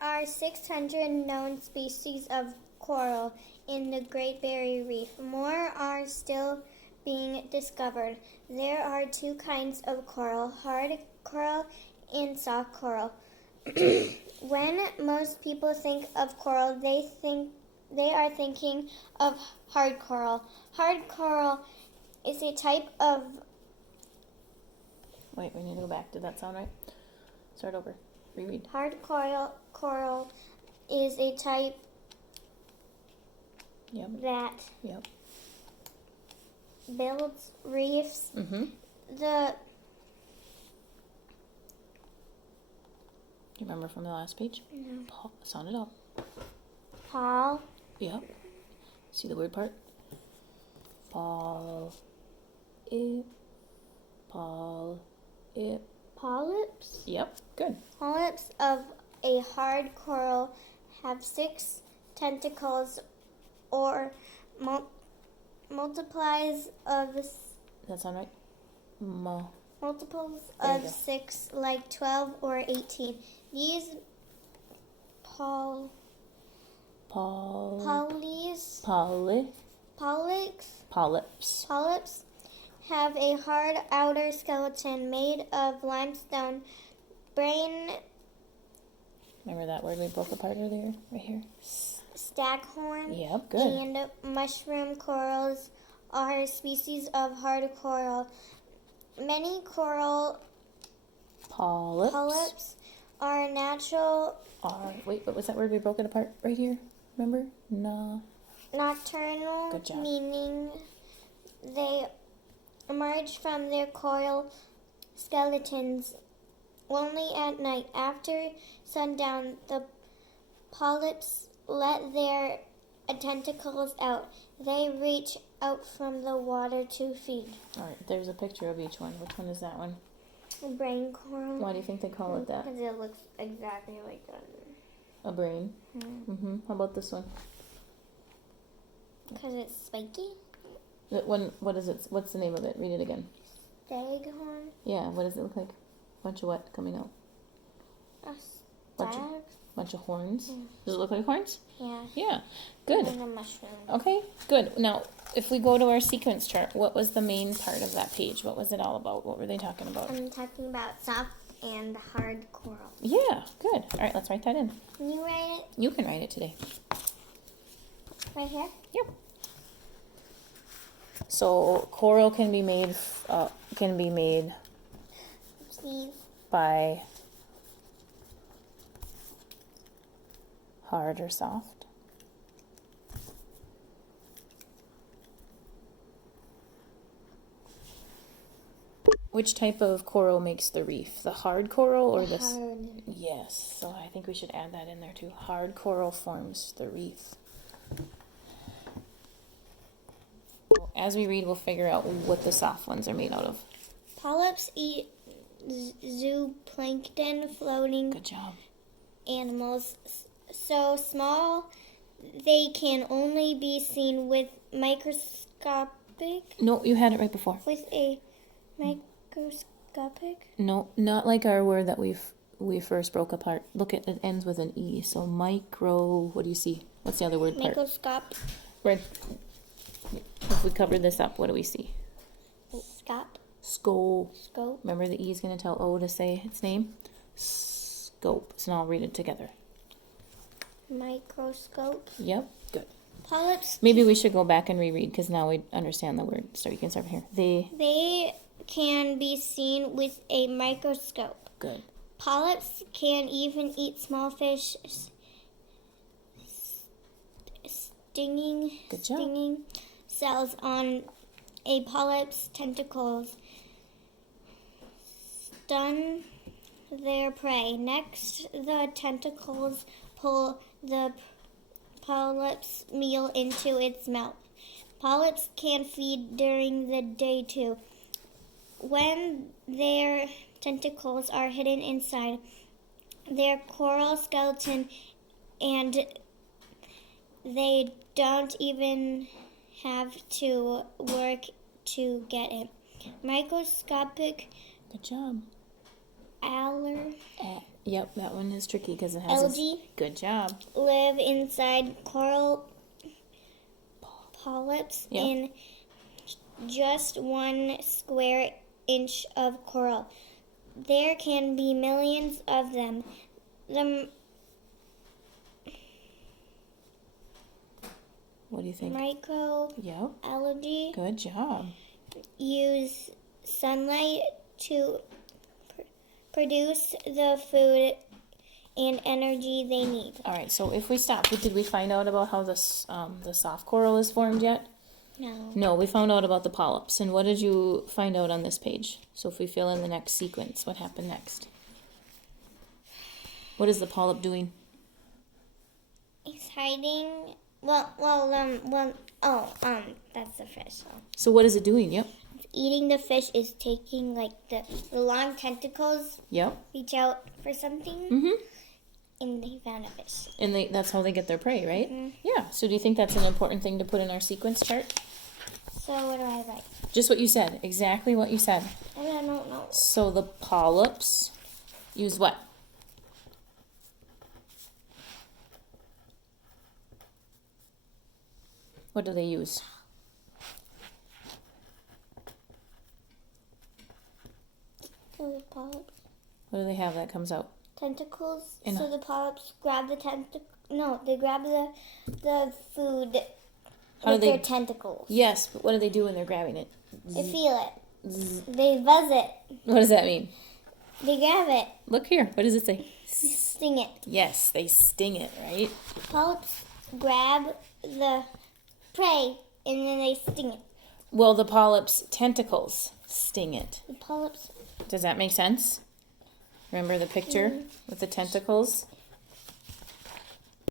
are 600 known species of coral in the Great Barrier Reef. More are still being discovered. There are two kinds of coral, hard coral and soft coral. When most people think of coral, they are thinking of hard coral. Hard coral is a type of... Wait, we need to go back. Did that sound right? Start over. Reread. Hard coral is a type that builds reefs. Mm-hmm. The You remember from the last page? No. Sound it out. Paul. Yep. See the word part? Paul. It. Paul. It. Polyps. Yep. Good. Polyps of a hard coral have 6 tentacles or multiplies of Does that sound right? multiples There you of go. 6, like 12 or 18. These polyps have a hard outer skeleton made of limestone. Brain Remember that word we broke apart earlier? Right here. staghorn Yep, good. and mushroom corals are species of hard coral. Many coral polyps are natural. Wait, what was that word we broke it apart right here? Remember? No. Nocturnal, Good job. meaning they emerge from their coral skeletons only at night. After sundown, the polyps let their tentacles out. They reach out from the water to feed. All right, there's a picture of each one. Which one is that one? Brain coral. Why do you think they call it that? Because it looks exactly like that. A brain? Mm-hmm. How about this one? Because it's spiky. That one, what is it? What's the name of it? Read it again. Staghorn. Yeah, what does it look like? Bunch of what coming out? A Bunch stag. Bunch of horns. Yeah. Does it look like horns? Yeah. Yeah, good. And a mushroom. Okay, good. Now, if we go to our sequence chart, what was the main part of that page? What was it all about? What were they talking about? I'm talking about soft and hard coral. Yeah, good. All right, let's write that in. Can you write it You can write it today. right here? Yep. So coral can be made Please. by hard or soft. Which type of coral makes the reef? The hard coral or the hard? Yes, so I think we should add that in there too. Hard coral forms the reef. As we read, we'll figure out what the soft ones are made out of. Polyps eat zooplankton, floating Good job. animals so small they can only be seen with microscopic. No, you had it right before. With a microscopic. No, not like our word that we first broke apart. Look, it ends with an E. So micro. What do you see? What's the other word part? Microscope. Right. If we cover this up, what do we see? Scope. Remember, the E is going to tell O to say its name. Scope. So now I'll read it together. Microscope. Yep. Good. Polyps. Maybe we should go back and reread because now we understand the word. So you can start here. They can be seen with a microscope. Good. Polyps can even eat small fish. Good job. Stinging cells on a polyp's tentacles stun their prey. Next, the tentacles pull the polyp's meal into its mouth. Polyps can feed during the day too. When their tentacles are hidden inside their coral skeleton and they don't even have to work to get it. Microscopic Good job. Yep, that one is tricky because it has Algae good job. live inside coral polyps Yep. in just 1 square inch of coral. There can be millions of them. The What do you think? Yep, microalgae good job. use sunlight to produce the food and energy they need. All right, so if we stop, did we find out about how the soft coral is formed yet? No. No, we found out about the polyps. And what did you find out on this page? So if we fill in the next sequence, what happened next? What is the polyp doing? It's hiding. That's the fish. So what is it doing? Yep. Eating the fish is taking like the long tentacles Yep. reach out for something, Mm-hmm. and they found a fish. And that's how they get their prey, right? Mhm. Yeah. So do you think that's an important thing to put in our sequence chart? So what do I write? Just what you said. Exactly what you said. I don't know. So the polyps use what? What do they use? So the polyps What do they have that comes out? tentacles. And- So the polyps grab the tentacle. No, they grab the food How do with they- their tentacles. Yes, but what do they do when they're grabbing it? They feel it. They buzz it. What does that mean? They grab it. Look here. What does it say? They sting it. Yes, they sting it, right? Polyps grab the prey and then they sting it. Well, the polyps' tentacles sting it. The polyps. Does that make sense? Remember the picture with the tentacles?